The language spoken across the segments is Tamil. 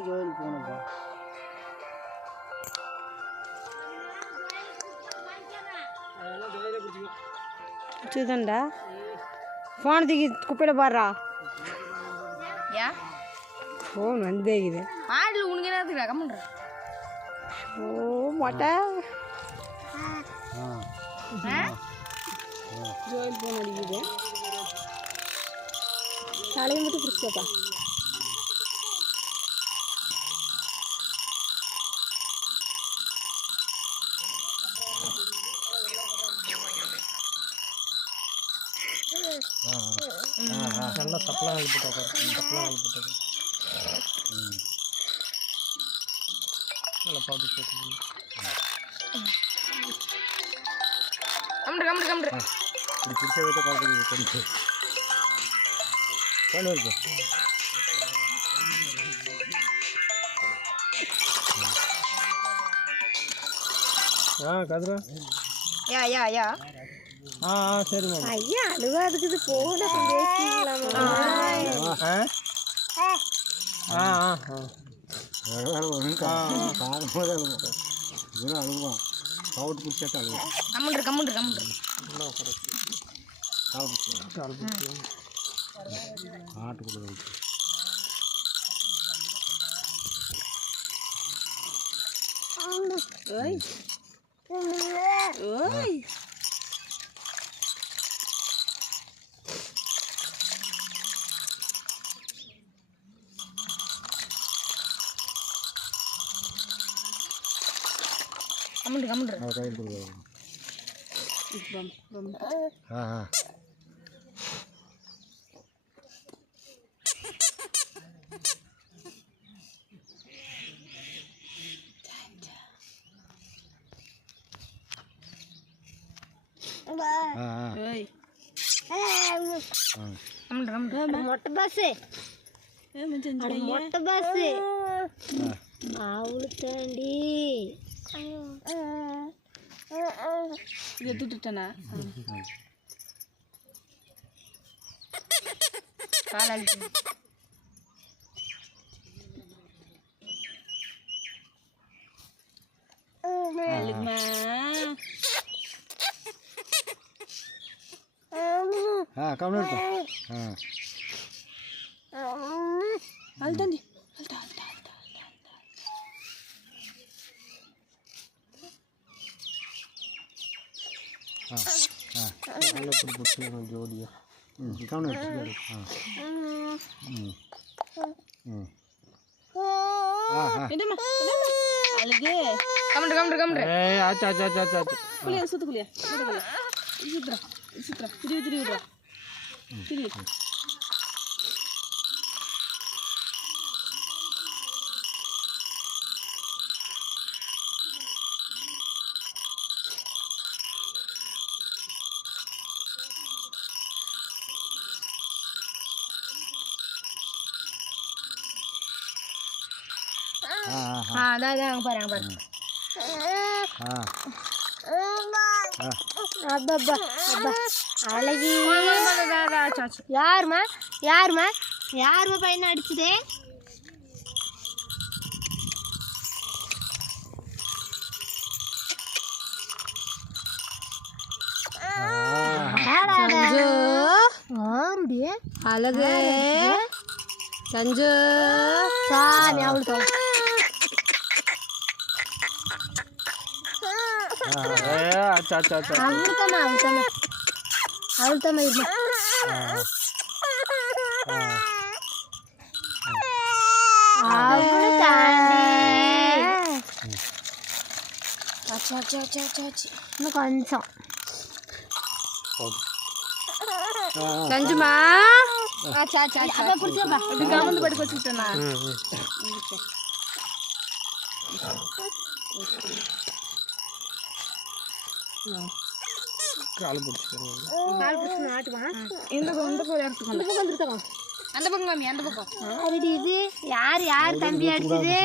ஜோயில் போனப்பா చూదండా ఫోన్ దిగి కుప్పలో పారా యా ఫోన్ వందేಗಿದೆ ஆடுல உனக்கு என்னதுடா கம்முன்றா ஓ மொட்ட ஜோயில் ஃபோன் அடிக்குது தலையை மட்டும் பிடிச்சப்பா நல்லா சப்பளம் அழுப்பிட்டா சப்பளம் அழுப்பிட்டது நல்லா பாட்டு கேட்குது இப்படி பிடிச்ச விட்டு பார்க்குறது கொஞ்சம் கொண்டு இருக்கு கதிரா யா யா யா சரிம்மா ஐயா அழுவாதுக்குது போன பேசிக்கலாமா அழுவான் காவட்டு பிடிச்சாட்டு அழுவான் கம்முன்று ஆட்டுக்குள்ள வச்சு ஓய் ஓய் கம்முன்று கையில் கொடுக்குறேன் మొట్ట బస్సే మొట్ట బస్సే ఆవులుతండి ఎత్తుటనా కాలాలి అలుమా கம்மியா அழுத்தண்டி நல்லா பிடிச்சி ஜோடியா கம்மியா அழுகு கம்முன்று ஆச்சா குளியா சுத்து குளியா சுத்துறா திரி விடுறா திரி அதான் பாருங்க అబ్బబ్బా అబ్బా అలగి యారుమా యారుమా యారుమా పైన అడిచిదే అలగే సంజు సామి అవుతావు అవుతామా ఇది కొంచెం సంజుమా ముందు పట్టుకొచ్చుతున్నా கால் பிடிச்சிருக்கோம் அந்த பக்கம் மாமி அந்த பக்கம் இது யார் தம்பி அடிச்சது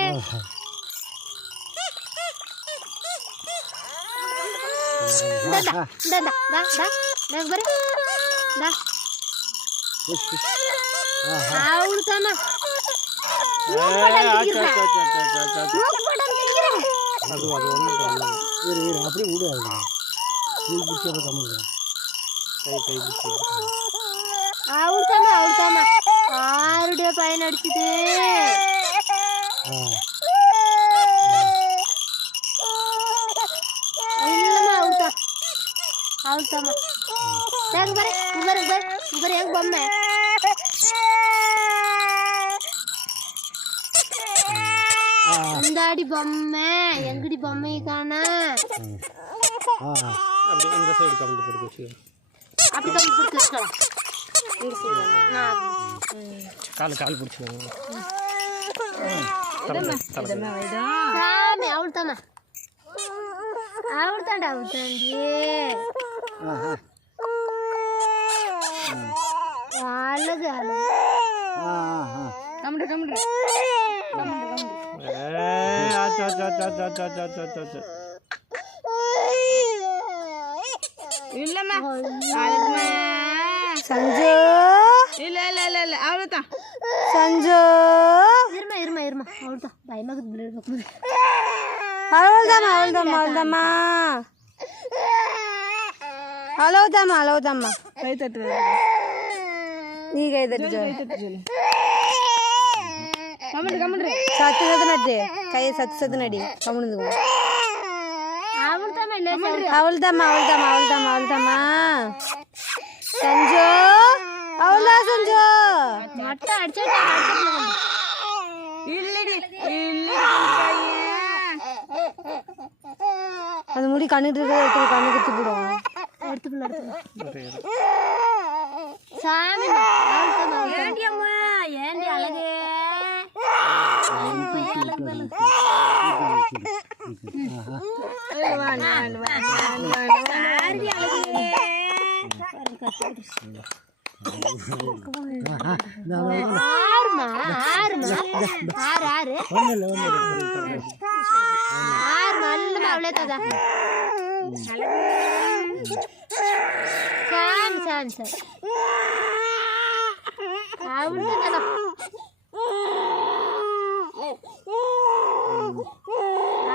దా ఆవుడుతామా அது அது ஒன்று அப்படியே விடு அது பிடிச்சது கம்மி கை கை பிடிச்சி ஆவுடுதாமா ஆறுடைய பையன் அடிச்சுது இல்லம்மா ஆவுடுதாமா ಹೆಂಗ್ ಬೊಮ್ಮೆ ಅಂದಾಡಿ ಬೊಮ್ಮೆ ಎಂಗಡಿ ಬೊಮ್ಮೆ ಕಾಣ அப்படி இந்த சைடு கவுந்து போட்டு வச்சு அப்படி கவுந்து போட்டு வச்சுக்கலாம் கால் கால் பிடிச்சிக்கோங்க சாமி அவள்தாம்மா அவள்தாண்டா அவள்தாண்டி அழகு அழகு கம்முடு கம்முடு இல்லம்மா சஞ்சு இல்ல இல்ல இல்ல இல்ல அவ்வளவுதான் சஞ்சு இருமா அவள்தான் பயமாகுது பிளேட் பார்க்கும்போது அவ்வளோதாம்மா கை தட்டு நீ கை தட்டு சொல்லு கம்முடு கம்முடு சத்து நட்டு கையை சத்து நடி கம்முனுங்க அவள்தாம்மா சஞ்சு அவள்தான் சஞ்சு மட்டை அடிச்சா இல்லடி அந்த முடி கண்ணுட்டு இருக்கிற கண்ணு குத்தி போடும் எடுத்துக்கல சாமி ஏண்டி அழகு அவளே தாதா சாமி அவள்தான்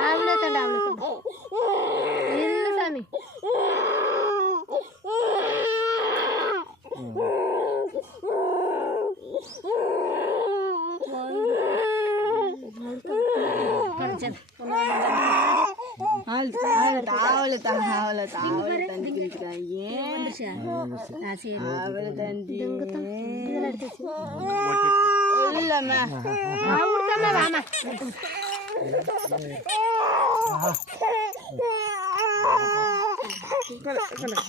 அவ்வளோதாண்டா இல்லை சாமி